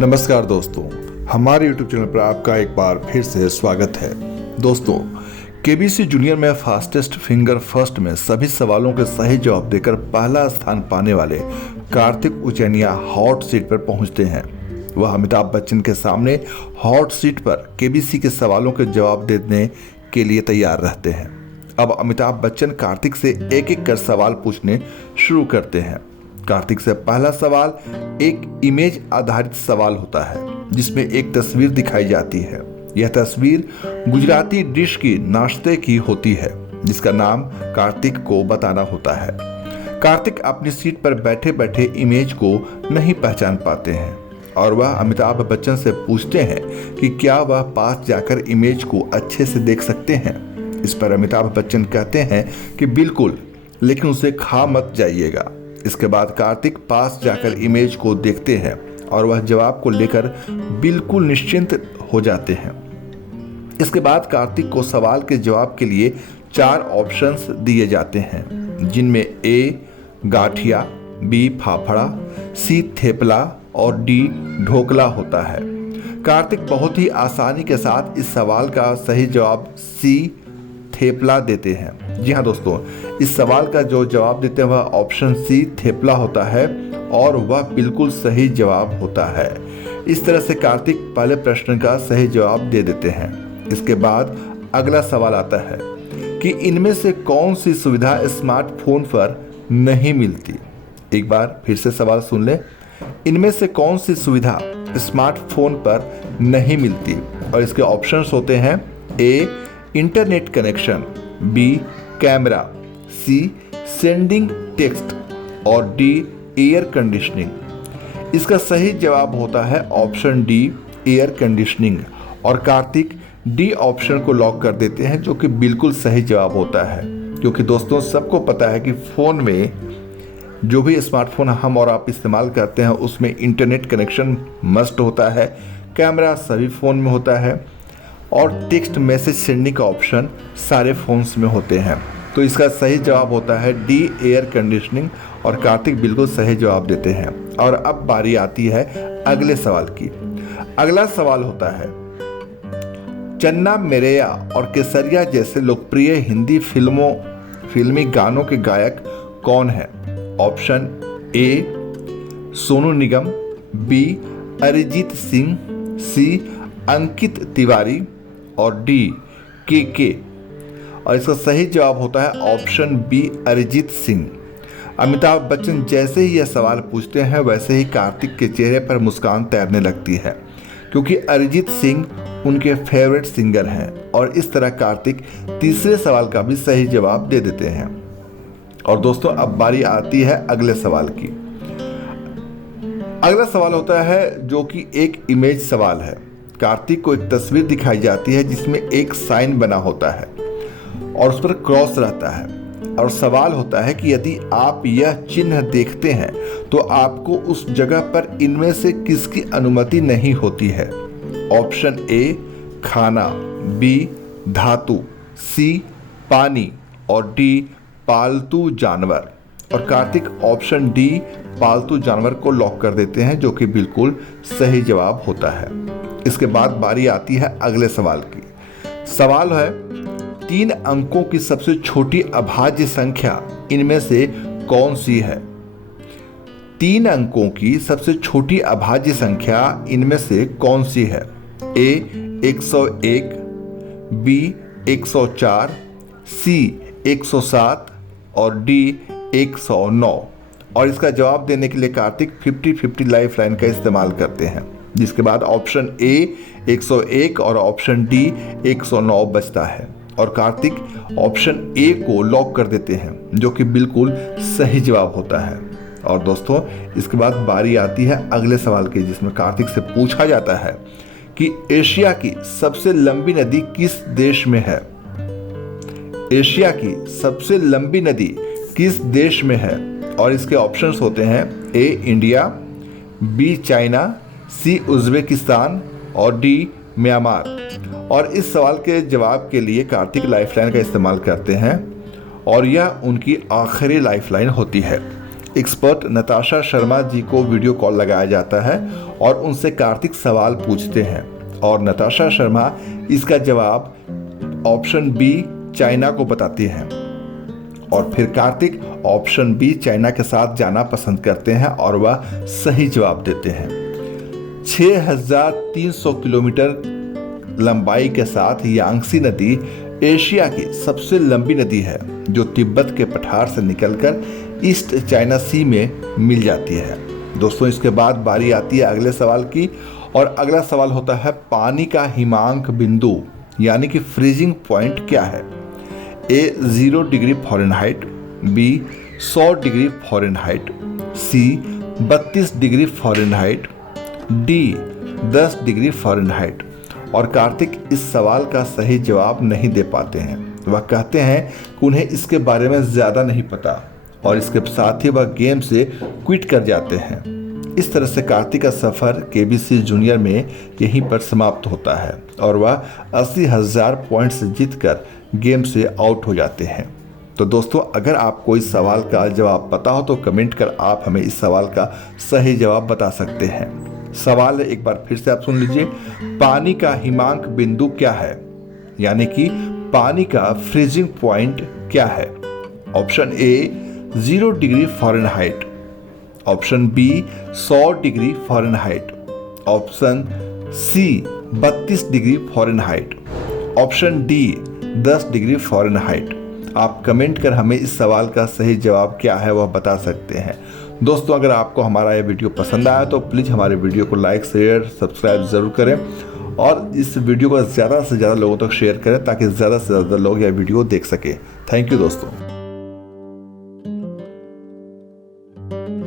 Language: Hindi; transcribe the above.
नमस्कार दोस्तों, हमारे YouTube चैनल पर आपका एक बार फिर से स्वागत है। दोस्तों, केबीसी जूनियर में फास्टेस्ट फिंगर फर्स्ट में सभी सवालों के सही जवाब देकर पहला स्थान पाने वाले कार्तिक उचैनिया हॉट सीट पर पहुंचते हैं। वह अमिताभ बच्चन के सामने हॉट सीट पर केबीसी के सवालों के जवाब देने के लिए तैयार रहते हैं। अब अमिताभ बच्चन कार्तिक से एक एक कर सवाल पूछने शुरू करते हैं। कार्तिक से पहला सवाल एक इमेज आधारित सवाल होता है, जिसमें एक तस्वीर दिखाई जाती है। यह तस्वीर गुजराती डिश की नाश्ते की होती है, जिसका नाम कार्तिक को बताना होता है। कार्तिक अपनी सीट पर बैठे बैठे इमेज को नहीं पहचान पाते हैं और वह अमिताभ बच्चन से पूछते हैं कि क्या वह पास जाकर इमेज को अच्छे से देख सकते हैं। इस पर अमिताभ बच्चन कहते हैं कि बिल्कुल, लेकिन उसे खा मत जाइएगा। इसके बाद कार्तिक पास जाकर इमेज को देखते हैं और वह जवाब को लेकर बिल्कुल निश्चिंत हो जाते हैं। इसके बाद कार्तिक को सवाल के जवाब के लिए 4 ऑप्शंस दिए जाते हैं, जिनमें ए गाठिया, बी फाफड़ा, सी थेपला और डी ढोकला होता है। कार्तिक बहुत ही आसानी के साथ इस सवाल का सही जवाब सी थेपला देते हैं। जी हाँ दोस्तों, इस सवाल का जो जवाब देते हैं वह ऑप्शन सी थेपला होता है और वह बिल्कुल सही जवाब होता है। इस तरह से कार्तिक पहले प्रश्न का सही जवाब दे देते हैं। इसके बाद अगला सवाल आता है कि इनमें से कौन सी सुविधा स्मार्टफोन पर नहीं मिलती। एक बार फिर से सवाल सुन ले। इनमें से कौन सी सुविधा स्मार्टफोन पर नहीं मिलती, और इसके ऑप्शंस होते हैं ए इंटरनेट कनेक्शन, बी कैमरा, सी सेंडिंग टेक्स्ट और डी एयर कंडीशनिंग। इसका सही जवाब होता है ऑप्शन डी एयर कंडीशनिंग, और कार्तिक डी ऑप्शन को लॉक कर देते हैं, जो कि बिल्कुल सही जवाब होता है। क्योंकि दोस्तों, सबको पता है कि फ़ोन में जो भी स्मार्टफोन हम और आप इस्तेमाल करते हैं उसमें इंटरनेट कनेक्शन मस्ट होता है, कैमरा सभी फ़ोन में होता है और टेक्स्ट मैसेज सेंडिंग का ऑप्शन सारे फ़ोन्स में होते हैं। तो इसका सही जवाब होता है डी एयर कंडीशनिंग, और कार्तिक बिल्कुल सही जवाब देते हैं। और अब बारी आती है अगले सवाल की। अगला सवाल होता है, चन्ना मेरेया और केसरिया जैसे लोकप्रिय हिंदी फिल्मी गानों के गायक कौन है। Option A Sonu Nigam, B Arijit Singh, C Ankit Tiwari और डी के। और इसका सही जवाब होता है ऑप्शन बी अरिजीत सिंह। अमिताभ बच्चन जैसे ही यह सवाल पूछते हैं वैसे ही कार्तिक के चेहरे पर मुस्कान तैरने लगती है, क्योंकि अरिजीत सिंह उनके फेवरेट सिंगर हैं। और इस तरह कार्तिक तीसरे सवाल का भी सही जवाब दे देते हैं। और दोस्तों, अब बारी आती है अगले सवाल की। अगला सवाल होता है जो कि एक इमेज सवाल है। कार्तिक को एक तस्वीर दिखाई जाती है जिसमें एक साइन बना होता है और उस पर क्रॉस रहता है, और सवाल होता है कि यदि आप यह चिन्ह देखते हैं तो आपको उस जगह पर इनमें से किसकी अनुमति नहीं होती है। ऑप्शन ए खाना, बी धातु, सी पानी और डी पालतू जानवर। और कार्तिक ऑप्शन डी पालतू जानवर को लॉक कर देते हैं, जो कि बिल्कुल सही जवाब होता है। इसके बाद बारी आती है अगले सवाल की। सवाल है 3 अंकों की सबसे छोटी अभाज्य संख्या इनमें से कौन सी है। 3 अंकों की सबसे छोटी अभाज्य संख्या इनमें से कौन सी है। ए 101, बी 104, सी 107 और डी 109। और इसका जवाब देने के लिए कार्तिक 50-50 लाइफ लाइन का इस्तेमाल करते हैं, जिसके बाद ऑप्शन ए 101 और ऑप्शन डी 109 बचता है। और कार्तिक ऑप्शन ए को लॉक कर देते हैं, जो कि बिल्कुल सही जवाब होता है। और दोस्तों, इसके बाद बारी आती है अगले सवाल की, जिसमें कार्तिक से पूछा जाता है कि एशिया की सबसे लंबी नदी किस देश में है। एशिया की सबसे लंबी नदी किस देश में है। और इसके ऑप्शंस होते हैं ए इंडिया, बी चाइना, सी उज्बेकिस्तान और डी म्यांमार। और इस सवाल के जवाब के लिए कार्तिक लाइफलाइन का इस्तेमाल करते हैं, और यह उनकी आखिरी लाइफलाइन होती है। एक्सपर्ट नताशा शर्मा जी को वीडियो कॉल लगाया जाता है और उनसे कार्तिक सवाल पूछते हैं और नताशा शर्मा इसका जवाब ऑप्शन बी चाइना को बताती हैं और फिर कार्तिक ऑप्शन बी चाइना के साथ जाना पसंद करते हैं और वह सही जवाब देते हैं। 6300 किलोमीटर लंबाई के साथ यांगसी नदी एशिया की सबसे लंबी नदी है जो तिब्बत के पठार से निकलकर ईस्ट चाइना सी में मिल जाती है। दोस्तों, इसके बाद बारी आती है अगले सवाल की और अगला सवाल होता है पानी का हिमांक बिंदु यानी कि फ्रीजिंग पॉइंट क्या है। A 0 degree Fahrenheit, B 100 degree Fahrenheit, C 32 degree Fahrenheit, D 10 degree Fahrenheit. और कार्तिक इस सवाल का सही जवाब नहीं दे पाते हैं। वह कहते हैं कि उन्हें इसके बारे में ज़्यादा नहीं पता और इसके साथ ही वह गेम से क्विट कर जाते हैं। इस तरह से कार्तिक का सफ़र केबीसी जूनियर में यहीं पर समाप्त होता है और वह 80,000 पॉइंट्स जीतकर गेम से आउट हो जाते हैं। तो दोस्तों, अगर आपको इस सवाल का जवाब पता हो तो कमेंट कर आप हमें इस सवाल का सही जवाब बता सकते हैं। सवाल एक बार फिर से आप सुन लीजिए, पानी का हिमांक बिंदु क्या है यानी कि पानी का फ्रीजिंग पॉइंट क्या है। Option A 0 degree Fahrenheit, option B 100 degree Fahrenheit, option C 32 degree Fahrenheit, option D 10 degree Fahrenheit. आप कमेंट कर हमें इस सवाल का सही जवाब क्या है वह बता सकते हैं। दोस्तों, अगर आपको हमारा यह वीडियो पसंद आया तो प्लीज़ हमारे वीडियो को लाइक शेयर सब्सक्राइब ज़रूर करें और इस वीडियो को ज़्यादा से ज़्यादा लोगों तक शेयर करें ताकि ज़्यादा से ज़्यादा लोग यह वीडियो देख सकें। थैंक यू दोस्तों।